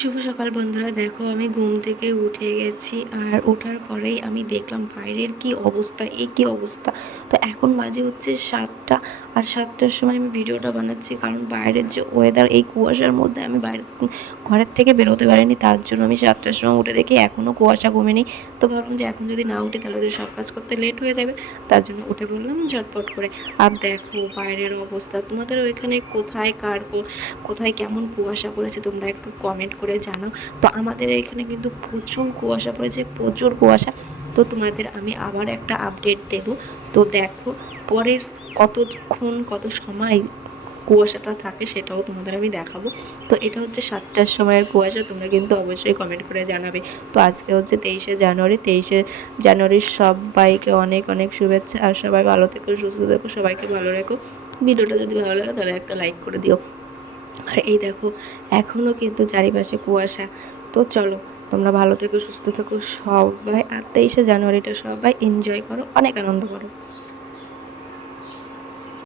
শুভ সকাল বন্ধুরা, দেখো আমি ঘুম থেকে উঠে গেছি। আর ওঠার পরেই আমি দেখলাম বাইরের কি অবস্থা, এই কি অবস্থা। তো এখন বাজে হচ্ছে 7টা। আর 7টার সময় আমি ভিডিওটা বানাচ্ছি, কারণ বাইরের যে ওয়েদার, এই কুয়াশার মধ্যে আমি ঘরের থেকে বেরোতে পারিনি। তার জন্য আমি 7টার সময় উঠে দেখি এখনও কুয়াশা কমেনি। তো ভাবলাম যে এখন যদি না উঠি তাহলে ওদের সব কাজ করতে লেট হয়ে যাবে। তার জন্য উঠে পড়লাম ঝটপট করে। আর দেখো বাইরের অবস্থা, তোমাদের ওইখানে কোথায় কোথায় কেমন কুয়াশা পড়েছে তোমরা একটু কমেন্ট করে জানাও। তো আমাদের এখানে কিন্তু প্রচুর কুয়াশা পড়েছে, প্রচুর কুয়াশা। তো তোমাদের আমি আবার একটা আপডেট দেব। তো দেখো পরের কত সময় কুয়াশাটা থাকে সেটাও তোমাদের আমি দেখাবো। তো এটা হচ্ছে 7টার সময়ের কুয়াশা, তোমরা কিন্তু অবশ্যই কমেন্ট করে জানাবে। তো আজকে হচ্ছে 23শে জানুয়ারি। 23শে জানুয়ারির সবাইকে অনেক অনেক শুভেচ্ছা। আর সবাই ভালো থেকো, সুস্থ থেকো, সবাইকে ভালো রেখো। ভিডিওটা যদি ভালো লাগে তাহলে একটা লাইক করে দিও। আর এই দেখো এখনও কিন্তু চারিপাশে কুয়াশা। তো চলো, তোমরা ভালো থেকো, সুস্থ থেকো সবাই। আর 23শে জানুয়ারিটা সবাই এনজয় করো, অনেক আনন্দ করো।